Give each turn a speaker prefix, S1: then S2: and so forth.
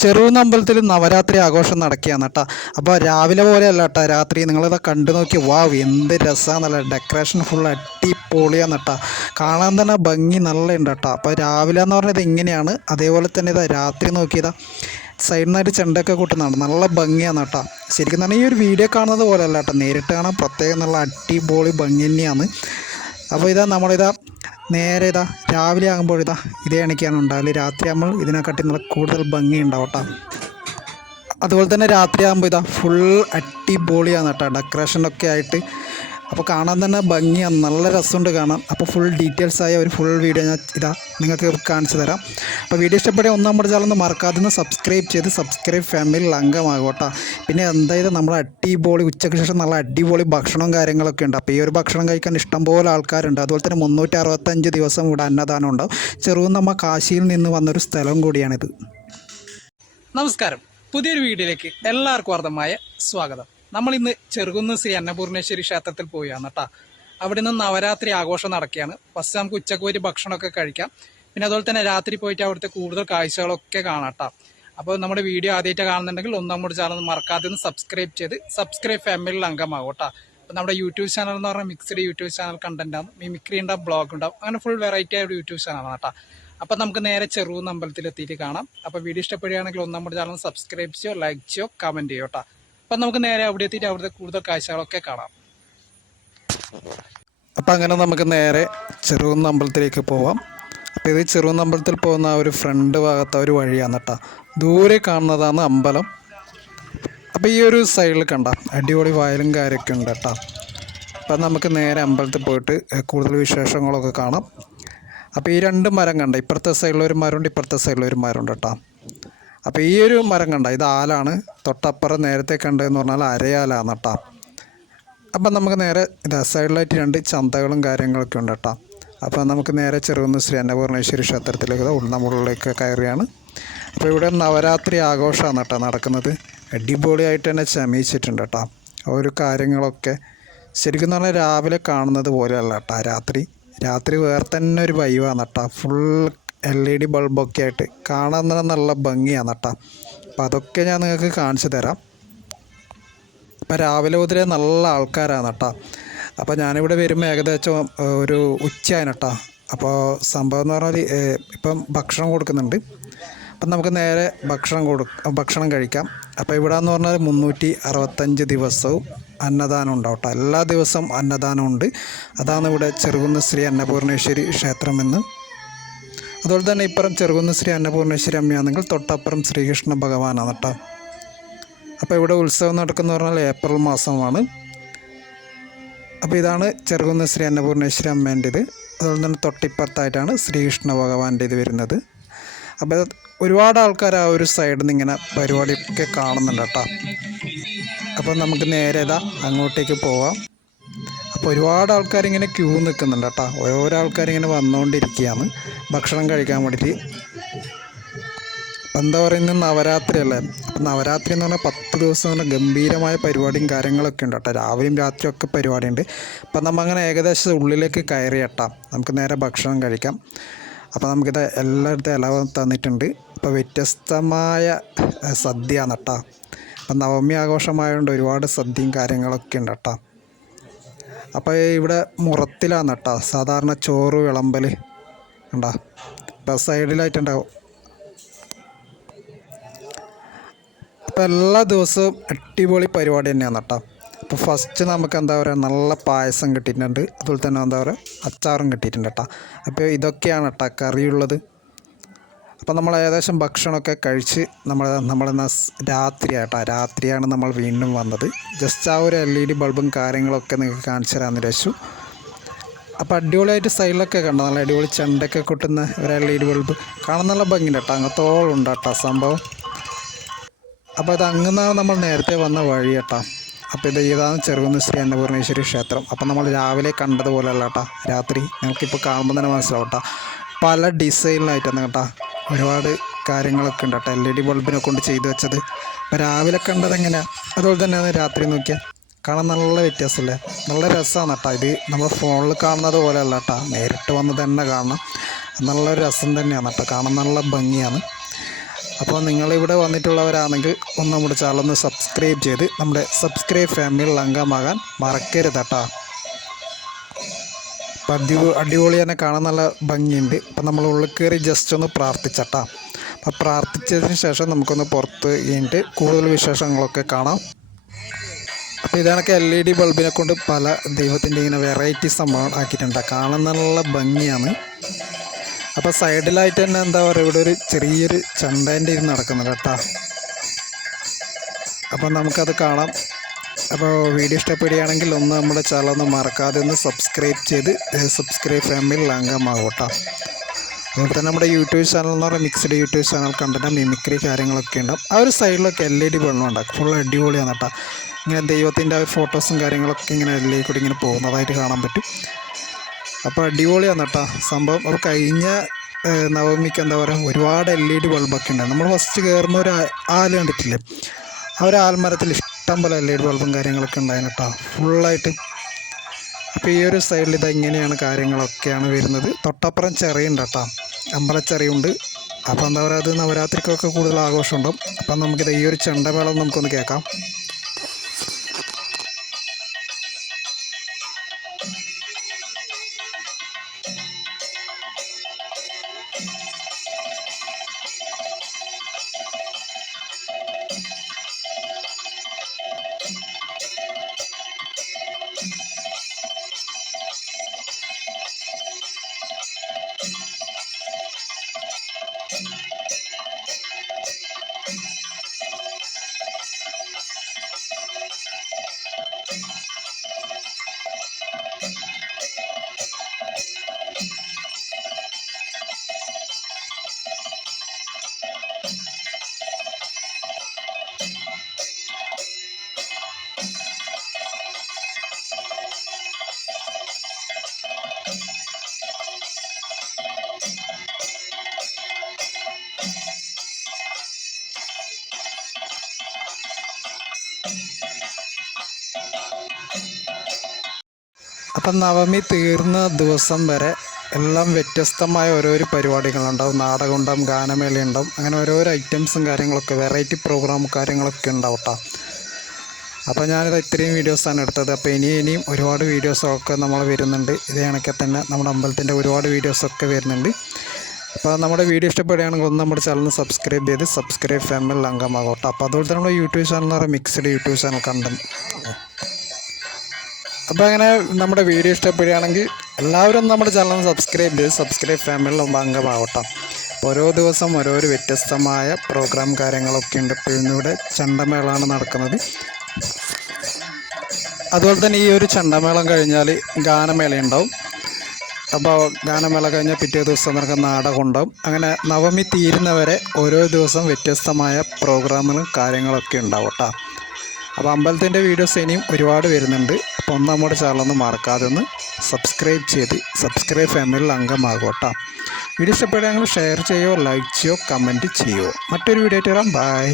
S1: ചെറുകുന്ന അമ്പലത്തിൽ നവരാത്രി ആഘോഷം നടക്കുകയാണ് കേട്ടോ. അപ്പോൾ രാവിലെ പോലെയല്ല കേട്ടോ. രാത്രി നിങ്ങളിത് കണ്ടു നോക്കി വാവ് എന്ത് രസമാണെന്നല്ല ഡെക്കറേഷൻ ഫുൾ അടിപൊളിയാണ് കേട്ടോ. കാണാൻ തന്നെ ഭംഗി നല്ല ഉണ്ട് കേട്ടോ. അപ്പോൾ രാവിലെ എന്ന് പറഞ്ഞത് ഇങ്ങനെയാണ്. അതേപോലെ തന്നെ ഇതാ രാത്രി നോക്കിയതാ സൈഡിൽ നിന്നായിട്ട് ചെണ്ടൊക്കെ കൂട്ടുന്നതാണ്. നല്ല ഭംഗിയാണ് കേട്ടോ. ശരിക്കും തന്നെ ഈ ഒരു വീഡിയോ കാണുന്നത് പോലെയല്ല കേട്ടോ. നേരിട്ട് കാണാൻ പ്രത്യേകം നല്ല അടിപൊളി ഭംഗി തന്നെയാണ്. അപ്പോൾ ഇതാ നമ്മളിതാ നേരെ ഇതാ രാവിലെ ആകുമ്പോൾ ഇതാ ഇതേ ഉണ്ടാകൽ. രാത്രി ആകുമ്പോൾ ഇതിനെക്കാട്ടി നല്ല കൂടുതൽ ഭംഗി ഉണ്ടാവും കേട്ടോ. അതുപോലെ തന്നെ രാത്രി ആകുമ്പോൾ ഇതാ ഫുൾ അടിപൊളിയാണ് കേട്ടോ. ഡെക്കറേഷനൊക്കെ ആയിട്ട് അപ്പോൾ കാണാൻ തന്നെ ഭംഗിയാണ് നല്ല രസമുണ്ട് കാണാൻ. അപ്പോൾ ഫുൾ ഡീറ്റെയിൽസ് ആയ ഒരു ഫുൾ വീഡിയോ ഞാൻ ഇതാ നിങ്ങൾക്ക് കാണിച്ചു തരാം. അപ്പോൾ വീഡിയോ ഇഷ്ടപ്പെടുക ഒന്നാം പഠിച്ചാലൊന്ന് മറക്കാതെ സബ്സ്ക്രൈബ് ചെയ്ത് സബ്സ്ക്രൈബ് ഫാമിലിയിൽ അംഗമാകോട്ടെ. പിന്നെ എന്തായാലും നമ്മൾ അടിപൊളി ഉച്ചയ്ക്ക് ശേഷം നല്ല അടിപൊളി ഭക്ഷണവും കാര്യങ്ങളൊക്കെ ഉണ്ട്. അപ്പോൾ ഈ ഒരു ഭക്ഷണം കഴിക്കാൻ ഇഷ്ടംപോലെ ആൾക്കാരുണ്ട്. അതുപോലെ തന്നെ മുന്നൂറ്റി അറുപത്തഞ്ച് ദിവസം ഇവിടെ അന്നദാനം ഉണ്ടാവും ചെറുകുന്നമ്മ കാശിയിൽ നിന്ന് വന്നൊരു സ്ഥലം കൂടിയാണിത്.
S2: നമസ്കാരം. പുതിയൊരു വീഡിയോയിലേക്ക് എല്ലാവർക്കും അർത്ഥമായ സ്വാഗതം. നമ്മൾ ഇന്ന് ചെറുകുന്ന് ശ്രീ അന്നപൂർണേശ്വരി ക്ഷേത്രത്തിൽ പോയാണ് കേട്ടോ അവിടെ നിന്ന് നവരാത്രി ആഘോഷം നടക്കുകയാണ്. ഫസ്റ്റ് നമുക്ക് ഉച്ചയ്ക്ക് പോയിട്ട് ഭക്ഷണമൊക്കെ കഴിക്കാം. പിന്നെ അതുപോലെ തന്നെ രാത്രി പോയിട്ട് അവിടുത്തെ കൂടുതൽ കാഴ്ചകളൊക്കെ കാണാം കേട്ടോ അപ്പോൾ നമ്മുടെ വീഡിയോ ആദ്യമായിട്ട് കാണുന്നുണ്ടെങ്കിൽ ഒന്നും നമ്മുടെ ചാനൽ മറക്കാതെ ഒന്ന് സബ്സ്ക്രൈബ് ചെയ്ത് സബ്സ്ക്രൈബ് ഫാമിലിയിൽ അംഗമാകും കേട്ടോ അപ്പോൾ നമ്മുടെ യൂട്യൂബ് ചാനൽ എന്ന് പറഞ്ഞാൽ മിക്സ്ഡ് യൂട്യൂബ് ചാനൽ കണ്ടന്റ് ആണ്. മിമിക്രി ഉണ്ടാവും ബ്ലോഗ് ഉണ്ടാവും. അങ്ങനെ ഫുൾ വെറൈറ്റി ആയ ഒരു യൂട്യൂബ് ചാനലാണ് കേട്ടോ അപ്പം നമുക്ക് നേരെ ചെറുകുന്ന് അമ്പലത്തിൽ എത്തിയിട്ട് കാണാം. അപ്പോൾ വീഡിയോ ഇഷ്ടപ്പെടുകയാണെങ്കിൽ ഒന്ന് നമ്മുടെ ചാനൽ സബ്സ്ക്രൈബ് ചെയ്യോ ലൈക്ക് ചെയ്യോ കമന്റ് ചെയ്യോ കേട്ടോ അപ്പം നമുക്ക് നേരെ അവിടെ എത്തിയിട്ട് അവിടുത്തെ കൂടുതൽ കാഴ്ചകളൊക്കെ കാണാം.
S1: അപ്പോൾ അങ്ങനെ നമുക്ക് നേരെ ചെറുകുന്ന അമ്പലത്തിലേക്ക് പോവാം. അപ്പോൾ ഇത് ചെറുകുന്ന അമ്പലത്തിൽ പോകുന്ന ഒരു ഫ്രണ്ട് ഭാഗത്തെ ഒരു വഴിയാണ് കേട്ടോ. ദൂരെ കാണുന്നതാണ് അമ്പലം. അപ്പോൾ ഈ ഒരു സൈഡിൽ കണ്ട അടിപൊളി വയലും കാര്യമൊക്കെ ഉണ്ട് കേട്ടോ. അപ്പം നമുക്ക് നേരെ അമ്പലത്തിൽ പോയിട്ട് കൂടുതൽ വിശേഷങ്ങളൊക്കെ കാണാം. അപ്പോൾ ഈ രണ്ട് മരം കണ്ട ഇപ്പുറത്തെ സൈഡിലൊരു മരമുണ്ട് ഇപ്പുറത്തെ സൈഡിലൊരു മരമുണ്ട് കേട്ടോ. അപ്പോൾ ഈ ഒരു മരം കണ്ട? ഇത് ആലാണ്. തൊട്ടപ്പുറം നേരത്തെ കണ്ടതെന്ന് പറഞ്ഞാൽ അരയാലാണ് കേട്ടോ. അപ്പം നമുക്ക് നേരെ ഇത് സൈഡിലായിട്ട് രണ്ട് ചന്തകളും കാര്യങ്ങളൊക്കെ ഉണ്ട് കേട്ടോ. അപ്പോൾ നമുക്ക് നേരെ ചെറുകുന്ന് ശ്രീ അന്നപൂർണേശ്വരി ക്ഷേത്രത്തിലേക്ക് ഉൾനമുകളിലേക്ക് കയറിയാണ് അപ്പോൾ ഇവിടെ നവരാത്രി ആഘോഷമാണ് കേട്ടോ നടക്കുന്നത്. അടിപൊളിയായിട്ട് തന്നെ ചമയിച്ചിട്ടുണ്ട് കേട്ടോ. ഒരു കാര്യങ്ങളൊക്കെ ശരിക്കും പറഞ്ഞാൽ രാവിലെ കാണുന്നത് പോലെയല്ല കേട്ടോ രാത്രി. രാത്രി വേറെ തന്നെ ഒരു വൈവാണ് കേട്ടോ. ഫുൾ എൽ ഇ ഡി ബൾബൊക്കെ ആയിട്ട് കാണാൻ തന്നെ നല്ല ഭംഗിയാണ് കേട്ടോ അപ്പോൾ അതൊക്കെ ഞാൻ നിങ്ങൾക്ക് കാണിച്ചു തരാം. ഇപ്പം രാവിലെ മുതലേ നല്ല ആൾക്കാരാണ് കേട്ടോ അപ്പോൾ ഞാനിവിടെ വരുമ്പോൾ ഏകദേശം ഒരു ഉച്ചയാണ് കേട്ടോ അപ്പോൾ സംഭവം എന്ന് പറഞ്ഞാൽ ഇപ്പം ഭക്ഷണം കൊടുക്കുന്നുണ്ട്. അപ്പം നമുക്ക് നേരെ ഭക്ഷണം കൊടു ഭക്ഷണം കഴിക്കാം. അപ്പോൾ ഇവിടെ എന്ന് പറഞ്ഞാൽ മുന്നൂറ്റി അറുപത്തഞ്ച് ദിവസവും അന്നദാനം ഉണ്ടാവും എല്ലാ ദിവസവും അന്നദാനം ഉണ്ട്. അതാണ് ഇവിടെ ചെറുകുന്ന് ശ്രീ അന്നപൂർണേശ്വരി ക്ഷേത്രമെന്ന് അതുപോലെ തന്നെ ഇപ്പുറം ചെറുകുന്ന് ശ്രീ അന്നപൂർണേശ്വരി അമ്മയാണെങ്കിൽ തൊട്ടപ്പുറം ശ്രീകൃഷ്ണ ഭഗവാനാണ് കേട്ടോ. അപ്പോൾ ഇവിടെ ഉത്സവം നടക്കുന്ന പറഞ്ഞാൽ ഏപ്രിൽ മാസമാണ്. അപ്പോൾ ഇതാണ് ചെറുകുന്ന് ശ്രീ അന്നപൂർണേശ്വരി അമ്മേന്റെത്. അതുപോലെ തന്നെ തൊട്ടിപ്പുറത്തായിട്ടാണ് ശ്രീകൃഷ്ണ ഭഗവാന്റെ ഇത് വരുന്നത് അപ്പോൾ ഒരുപാട് ആൾക്കാർ ആ ഒരു സൈഡിൽ നിന്ന് ഇങ്ങനെ പരിപാടിയൊക്കെ കാണുന്നുണ്ട് കേട്ടോ. അപ്പം നമുക്ക് നേരെ ഇതാ അങ്ങോട്ടേക്ക് പോവാം. അപ്പോൾ ഒരുപാട് ആൾക്കാരിങ്ങനെ ക്യൂ നിൽക്കുന്നുണ്ട് കേട്ടോ. ഓരോരോ ആൾക്കാരിങ്ങനെ വന്നുകൊണ്ടിരിക്കുകയാണ് ഭക്ഷണം കഴിക്കാൻ വേണ്ടിയിട്ട്. അപ്പം എന്താ പറയുന്നത് നവരാത്രി അല്ലേ? അപ്പം നവരാത്രി എന്ന് പറഞ്ഞാൽ പത്ത് ദിവസം എന്ന് പറഞ്ഞാൽ ഗംഭീരമായ പരിപാടിയും കാര്യങ്ങളൊക്കെ ഉണ്ട് കേട്ടോ. രാവിലെയും രാത്രിയും ഒക്കെ പരിപാടിയുണ്ട്. അപ്പം നമ്മൾ അങ്ങനെ ഏകദേശം ഉള്ളിലേക്ക് കയറി നമുക്ക് നേരെ ഭക്ഷണം കഴിക്കാം. അപ്പോൾ നമുക്കിത് എല്ലായിടത്തും ഇലവ് തന്നിട്ടുണ്ട്. അപ്പോൾ വ്യത്യസ്തമായ സദ്യയാണ് കേട്ടോ. അപ്പം നവമി ആഘോഷമായതുകൊണ്ട് ഒരുപാട് സദ്യയും കാര്യങ്ങളൊക്കെ ഉണ്ട് കേട്ടോ. അപ്പോൾ ഇവിടെ മുറത്തിലാണ് കേട്ടോ. സാധാരണ ചോറ് വിളമ്പൽ ഉണ്ടോ ഇപ്പം സൈഡിലായിട്ടുണ്ടാവും. അപ്പോൾ എല്ലാ ദിവസവും അടിപൊളി പരിപാടി തന്നെയാണ് കേട്ടോ. അപ്പോൾ ഫസ്റ്റ് നമുക്ക് എന്താ പറയുക നല്ല പായസം കിട്ടിയിട്ടുണ്ട്. അതുപോലെ തന്നെ എന്താ പറയുക അച്ചാറും കിട്ടിയിട്ടുണ്ട് കേട്ടോ. അപ്പോൾ ഇതൊക്കെയാണ് കേട്ടോ കറിയുള്ളത്. അപ്പോൾ നമ്മൾ ഏകദേശം ഭക്ഷണമൊക്കെ കഴിച്ച് നമ്മൾ നമ്മളെന്ന രാത്രി രാത്രിയാണ് നമ്മൾ വീണ്ടും വന്നത്. ജസ്റ്റ് ആ ഒരു എൽ ഇ ഡി ബൾബും കാര്യങ്ങളൊക്കെ നിങ്ങൾക്ക് കാണിച്ചു തരാമെന്ന് വെച്ചു അപ്പോൾ അടിപൊളിയായിട്ട് സൈഡിലൊക്കെ കണ്ടോ? നല്ല അടിപൊളി ചെണ്ടൊക്കെ കൊട്ടുന്ന ഒരു എൽ ഇ ഡി ബൾബ്. കാണാൻ നല്ല ഭംഗിയുണ്ട് കേട്ടോ. അങ്ങത്തോളം ഉണ്ട് കേട്ടോ സംഭവം. അപ്പോൾ ഇത് അങ്ങുന്നാണ് നമ്മൾ നേരത്തെ വന്ന വഴി കേട്ടോ. അപ്പോൾ ഇത് ഇതാണ് ചെറുകുന്ന് ശ്രീ അന്നപൂർണേശ്വരി ക്ഷേത്രം. അപ്പോൾ നമ്മൾ രാവിലെ കണ്ടതുപോലെയല്ല കേട്ടോ. രാത്രി. നിങ്ങൾക്കിപ്പോൾ കാണുമ്പോൾ തന്നെ മനസ്സിലാവും കേട്ടോ. പല ഡിസൈനിലായിട്ടാണ് കേട്ടോ. ഒരുപാട് കാര്യങ്ങളൊക്കെ ഉണ്ട്. കേട്ടോ. എൽ ഇ ഡി ബൾബിനെ കൊണ്ട് ചെയ്തു വെച്ചത്. അപ്പോൾ രാവിലെ കണ്ടത് എങ്ങനെയാണ് അതുപോലെ തന്നെ രാത്രി നോക്കിയാൽ കാണാൻ നല്ല വ്യത്യാസമല്ലേ? നല്ല രസമാണ് കേട്ടോ ഇത്. നമ്മൾ ഫോണിൽ കാണുന്നത് പോലെയല്ല കേട്ടോ. നേരിട്ട് വന്ന് തന്നെ കാണണം. നല്ലൊരു രസം തന്നെയാണ് കേട്ടോ. കാണാൻ നല്ല ഭംഗിയാണ്. അപ്പോൾ നിങ്ങളിവിടെ വന്നിട്ടുള്ളവരാണെങ്കിൽ ഒന്ന് നമ്മുടെ ചാനൽ ഒന്ന് സബ്സ്ക്രൈബ് ചെയ്ത് നമ്മുടെ സബ്സ്ക്രൈബ് ഫാമിലിയിൽ അംഗമാകാൻ മറക്കരുത് കേട്ടോ. അപ്പം അടി അടിപൊളി തന്നെ കാണാൻ നല്ല ഭംഗിയുണ്ട്. അപ്പം നമ്മൾ ഉള്ളിൽ കയറി ജസ്റ്റ് ഒന്ന് പ്രാർത്ഥിച്ചട്ടാ. അപ്പം പ്രാർത്ഥിച്ചതിന് ശേഷം നമുക്കൊന്ന് പുറത്ത് കഴിഞ്ഞിട്ട് കൂടുതൽ വിശേഷങ്ങളൊക്കെ കാണാം. അപ്പോൾ ഇതാണൊക്കെ എൽ ഇ ഡി ബൾബിനെ കൊണ്ട് പല ദൈവത്തിന്റെ ഇങ്ങനെ വെറൈറ്റി സംഭവം ആക്കിയിട്ടുണ്ട്. കാണാൻ നല്ല ഭംഗിയാണ്. അപ്പോൾ സൈഡിലായിട്ട് തന്നെ എന്താ പറയുക ഇവിടെ ഒരു ചെറിയൊരു ചണ്ടേന്റെ ഇത് നടക്കുന്നുണ്ട് കേട്ടോ. അപ്പം നമുക്കത് കാണാം. അപ്പോൾ വീഡിയോ ഇഷ്ടപ്പെടുകയാണെങ്കിൽ ഒന്ന് നമ്മുടെ ചാനൽ ഒന്ന് മറക്കാതെ ഒന്ന് സബ്സ്ക്രൈബ് ചെയ്ത് സബ്സ്ക്രൈബ് ഫാമിലിയിൽ അംഗമാകും കേട്ടോ അതുപോലെ തന്നെ നമ്മുടെ യൂട്യൂബ് ചാനൽ എന്ന് പറഞ്ഞാൽ മിക്സ്ഡ് യൂട്യൂബ് ചാനൽ കണ്ടിട്ട് മിമിക്രി കാര്യങ്ങളൊക്കെ ഉണ്ടാവും. ആ ഒരു സൈഡിലൊക്കെ എൽ ഇ ഡി വെള്ളം ഉണ്ടാക്കും. ഫുൾ അടിപൊളിയാണ് കേട്ടോ ഇങ്ങനെ ദൈവത്തിന്റെ ആ ഫോട്ടോസും കാര്യങ്ങളൊക്കെ ഇങ്ങനെ എൽ കൂടി ഇങ്ങനെ പോകുന്നതായിട്ട് കാണാൻ പറ്റും. അപ്പോൾ അടിപൊളിയാണ് കേട്ടോ സംഭവം. അപ്പോൾ കഴിഞ്ഞ നവമിക്ക് എന്താ പറയുക ഒരുപാട് എൽ ഇ ഡി ബൾബൊക്കെ ഉണ്ട് നമ്മൾ ഫസ്റ്റ് കയറുന്ന ഒരു ആൽ കണ്ടിട്ടില്ലേ? ആ ഒരു ആൽമരത്തിൽ ഇഷ്ടം പോലെ എൽ ഇ ഡി ബൾബും കാര്യങ്ങളൊക്കെ ഉണ്ടായിരുന്നു കേട്ടോ ഫുള്ളായിട്ട് അപ്പോൾ ഈ ഒരു സൈഡിൽ ഇത് ഇങ്ങനെയാണ് കാര്യങ്ങളൊക്കെയാണ് വരുന്നത്. തൊട്ടപ്പുറം ചെറിയുണ്ട് കേട്ടോ അമ്പലച്ചെറിയുണ്ട് അപ്പോൾ എന്താ പറയുക അത് നവരാത്രിക്കൊക്കെ കൂടുതൽ ആഘോഷമുണ്ടാവും. അപ്പം നമുക്കിത് ഈ ഒരു ചെണ്ടമേളം നമുക്കൊന്ന് കേൾക്കാം. അപ്പം നവമി തീർന്ന ദിവസം വരെ എല്ലാം വ്യത്യസ്തമായ ഓരോരോ പരിപാടികളുണ്ടാവും. നാടകം ഉണ്ടാവും ഗാനമേള ഉണ്ടാവും അങ്ങനെ ഓരോരോ ഐറ്റംസും കാര്യങ്ങളൊക്കെ വെറൈറ്റി പ്രോഗ്രാം കാര്യങ്ങളൊക്കെ ഉണ്ടാവും കേട്ടോ അപ്പോൾ ഞാനിത് ഇത്രയും വീഡിയോസാണ് എടുത്തത്. അപ്പോൾ ഇനി ഇനിയും ഒരുപാട് വീഡിയോസൊക്കെ നമ്മൾ വരുന്നുണ്ട്. ഇതേ കണക്കെ തന്നെ നമ്മുടെ അമ്പലത്തിന്റെ ഒരുപാട് വീഡിയോസൊക്കെ വരുന്നുണ്ട്. അപ്പോൾ നമ്മുടെ വീഡിയോ ഇഷ്ടപ്പെടുകയാണെങ്കിൽ ഒന്ന് നമ്മുടെ ചാനൽ സബ്സ്ക്രൈബ് ചെയ്ത് സബ്സ്ക്രൈബ് ഫാമിലി അംഗമാകും കേട്ടോ അപ്പോൾ അതുപോലെ തന്നെ നമ്മുടെ യൂട്യൂബ് ചാനൽ എന്ന് പറയുന്നത് മിക്സ്ഡ് യൂട്യൂബ് ചാനൽ കണ്ടന്റ് അപ്പോൾ അങ്ങനെ നമ്മുടെ വീഡിയോ ഇഷ്ടപ്പെടുകയാണെങ്കിൽ എല്ലാവരും നമ്മുടെ ചാനൽ സബ്സ്ക്രൈബ് ചെയ്ത് സബ്സ്ക്രൈബ് ഫാമിലിയിൽ അംഗമാവട്ടെ. ഓരോ ദിവസം ഓരോരോ വ്യത്യസ്തമായ പ്രോഗ്രാം കാര്യങ്ങളൊക്കെ ഉണ്ട്. ഇപ്പോൾ ഇന്നിവിടെ ചണ്ടമേളാണ് നടക്കുന്നത്. അതുപോലെ തന്നെ ഈ ഒരു ചണ്ടമേളം കഴിഞ്ഞാൽ ഗാനമേള ഉണ്ടാവും അപ്പോൾ ഗാനമേള കഴിഞ്ഞാൽ പിറ്റേ ദിവസം നടക്കുന്ന നാടകം ഉണ്ടാവും അങ്ങനെ നവമി തീരുന്നവരെ ഓരോ ദിവസം വ്യത്യസ്തമായ പ്രോഗ്രാമുകളും കാര്യങ്ങളൊക്കെ ഉണ്ടാവും കേട്ടോ അപ്പോൾ അമ്പലത്തിന്റെ വീഡിയോസ് ഇനിയും ഒരുപാട് വരുന്നുണ്ട്. അപ്പോൾ ഒന്ന് നമ്മുടെ ചാനലൊന്ന് മറക്കാതെ ഒന്ന് സബ്സ്ക്രൈബ് ചെയ്ത് സബ്സ്ക്രൈബ് ഫാമിലിയിൽ അംഗമാകും കേട്ടോ വീഡിയോ ഇഷ്ടപ്പെടുകയാണെങ്കിൽ ഷെയർ ചെയ്യുമോ ലൈക്ക് ചെയ്യുമോ കമന്റ് ചെയ്യുമോ മറ്റൊരു വീഡിയോ ആയിട്ട് വരാം. ബൈ